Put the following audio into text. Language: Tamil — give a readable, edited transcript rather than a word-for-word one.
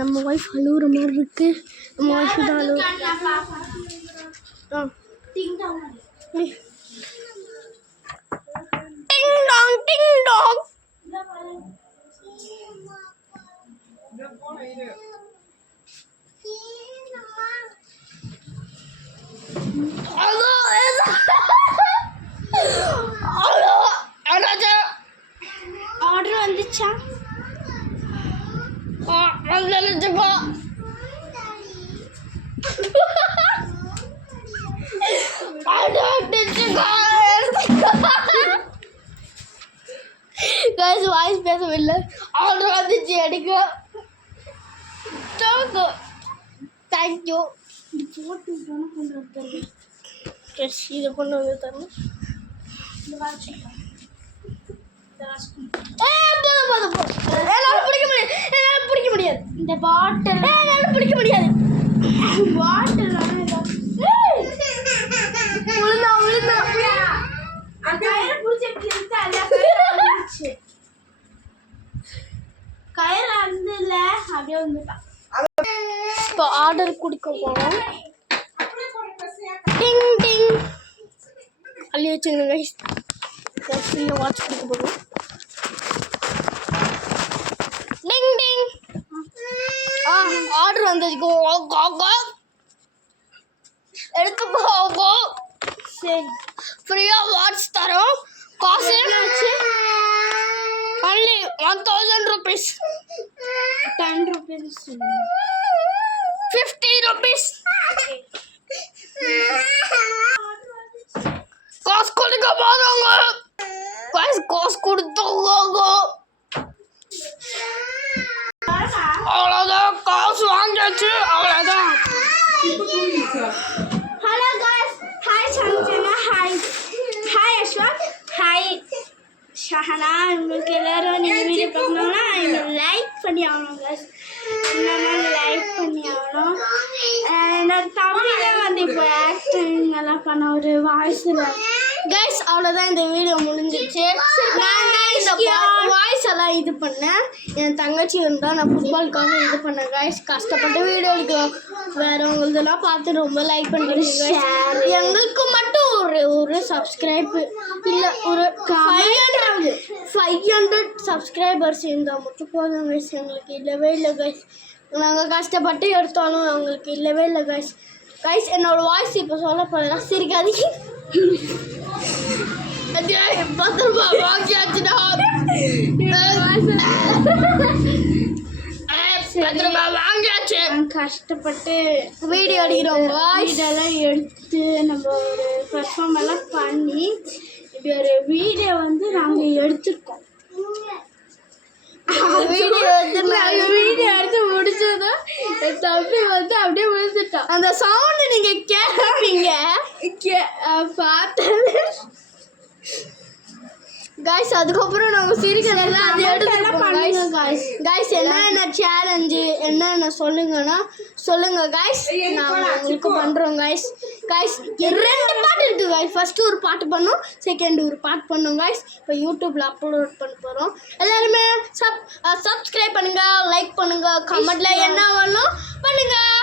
நம்ம ஒய்ஃப் அழுகுற மாதிரி இருக்கு. நம்ம ஒய்ஃப் தான் டிங் டாங் டிங் டாங். ஆர்டர் வந்துச்சா? வாய்ஸ் பேசவில்லை. ஆர்டர் வந்துச்சு எடுக்க. தேங்க்யூ. போட்டு இதை கொண்டு வந்து தரணும். என்னால் பிடிக்க முடியாது. இந்த பாட்டில் என்னால் பிடிக்க முடியாது. பாட்டில் விழுந்தா கயிறு அந்துல அப்படியே வந்துட்டான். இப்போ ஆர்டர் கொடுக்க போவோம். டிங் டிங் அள்ளி வச்சுக்கணும் கைஸ். வாட்ச் கொடுக்க போகிறோம். டிங் டிங் ஆர்டர் வந்துச்சு. எடுத்துக்கோ. சரி, ஃப்ரீயாக வாட்ச் தரோம். காசு only 1000 rupees. 10 rupees. 50 rupees. காசு கொடுக்க போறாங்க. காசு கொடுத்தாங்க. அவ்வளோதான், காசு வாங்கியாச்சு. அவ்வளோதான். Hello guys. Hi Sanjana. Hi Ashwak. Hi Shahana. உங்களுக்கு எல்லாரும் நீங்கள் வீடியோ பார்க்கணுன்னா லைக் பண்ணி ஆகணும் கைஸ். லைக் பண்ணி ஆகணும். எனக்கு தமிழில் வந்து இப்போ ஆக்டிங் எல்லாம் பண்ண ஒரு வாய்ஸில் கைஸ். அவ்வளோதான், இந்த வீடியோ முடிஞ்சிச்சு. நான் இந்த வாய்ஸ் எல்லாம் இது பண்ணேன். என் தங்கச்சி இருந்தால் நான் ஃபுட்பாலுக்காக இது பண்ணேன் கைஸ். கஷ்டப்பட்டு வீடியோ எடுக்கிறோம். வேறு உங்களதெல்லாம் பார்த்து ரொம்ப லைக் பண்ணுறீங்க கைஸ். எங்களுக்கு மட்டும் ஒரு சப்ஸ்கிரைபு இல்லை, ஒரு 500 சப்ஸ்கிரைபர்ஸ் இருந்தால் மட்டும் போதும் கைஸ். எங்களுக்கு இல்லவே இல்லை கைஸ். நாங்கள் கஷ்டப்பட்டு எடுத்தாலும் எங்களுக்கு இல்லவே இல்லை கைஸ். கைஸ், என்னோடய வாய்ஸ் இப்போ சொல்ல போகிறேன். சிரிக்காதீங்க. 10 ரூபா வாங்கியாச்சுடா. கஷ்டப்பட்டு வீடியோ எடுக்கிறோம். இதெல்லாம் எடுத்து நம்ம ஒரு பெர்ஃபார்ம் எல்லாம் பண்ணி இப்படி ஒரு வீடியோ வந்து நாங்கள் எடுத்துருக்கோம். வீடியோ எடுத்து முடிச்சதும் தம்பி வந்து அப்படியே விழுந்துட்டோம். அந்த சவுண்டு நீங்கள் கேட்பீங்க. பார்த்தது கைஸ். அதுக்கப்புறம் நாங்கள் சிரிக்கிறதுல அது எடுத்துருக்கோம் கைஸ். என்னென்ன சேலஞ்சு என்னென்ன சொல்லுங்க கைஸ். நாங்கள் உங்களுக்கு பண்ணுறோம் கைஸ். 2 பாட்டு இருக்குது கைஸ். ஃபஸ்ட்டு ஒரு பாட்டு பண்ணோம், செகண்ட் ஒரு பாட்டு பண்ணோம் கைஸ். இப்போ யூடியூப்பில் அப்லோட் பண்ண போகிறோம். எல்லாருமே சப்ஸ்கிரைப் பண்ணுங்கள், லைக் பண்ணுங்கள், கமெண்ட்டில் என்ன வேணும் பண்ணுங்கள்.